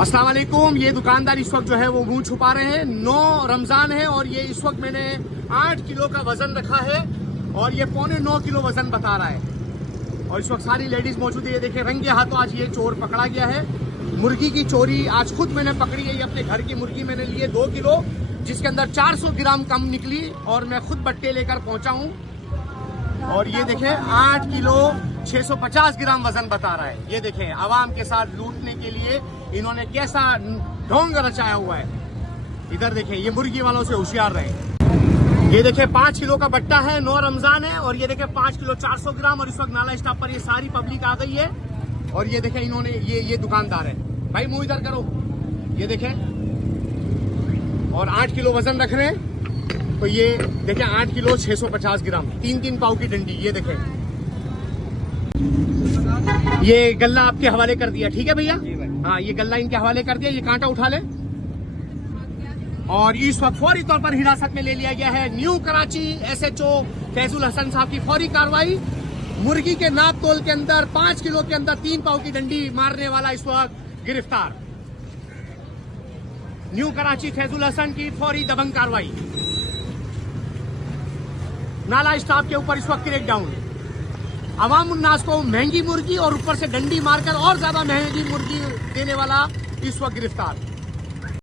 अस्सलाम वालेकुम। ये दुकानदार इस वक्त जो है वो मुंह छुपा रहे हैं। 9 रमजान है और ये इस वक्त मैंने 8 किलो का वजन रखा है और ये 8.25 किलो वजन बता रहा है। और इस वक्त सारी लेडीज मौजूद है। ये देखिए रंगे हाथों आज ये चोर पकड़ा गया है। मुर्गी की चोरी आज खुद मैंने पकड़ी है। ये अपने घर की मुर्गी मैंने ली है 2 किलो, जिसके अंदर 400 ग्राम कम निकली और मैं खुद बट्टे लेकर पहुंचा हूँ। और ये देखें 8 किलो 650 ग्राम वजन बता रहा है। ये देखें आवाम के साथ लूटने के लिए इन्होंने कैसा ढोंग रचाया हुआ है। इधर देखें, ये मुर्गी वालों से होशियार रहे। ये देखें 5 किलो का बट्टा है, 9 रमजान है। और ये देखें 5 किलो 400 ग्राम। और इस वक्त नाला स्टॉप पर ये सारी पब्लिक आ गई है। और ये देखें इन्होंने ये दुकानदार है, भाई मुंह इधर करो। ये देखें और 8 किलो वजन रख रहे हैं। तो ये देखें 8 किलो 650 ग्राम, 3-3 पाव की डंडी। ये देखें ये गल्ला आपके हवाले कर दिया, ठीक है भैया? हाँ, ये गल्ला इनके हवाले कर दिया। ये कांटा उठा ले। और इस वक्त फौरी तौर पर हिरासत में ले लिया गया है। न्यू कराची SHO फैजुल हसन साहब की फौरी कार्रवाई। मुर्गी के नाप तोल के अंदर 5 किलो के अंदर 3 पाव की डंडी मारने वाला इस वक्त गिरफ्तार। न्यू कराची फैजुल हसन की फौरी दबंग कार्रवाई। नाला स्टाफ के ऊपर इस वक्त क्रैक डाउन। अवाम उन्नास को महंगी मुर्गी और ऊपर से डंडी मारकर और ज्यादा महंगी मुर्गी देने वाला इस वक्त गिरफ्तार।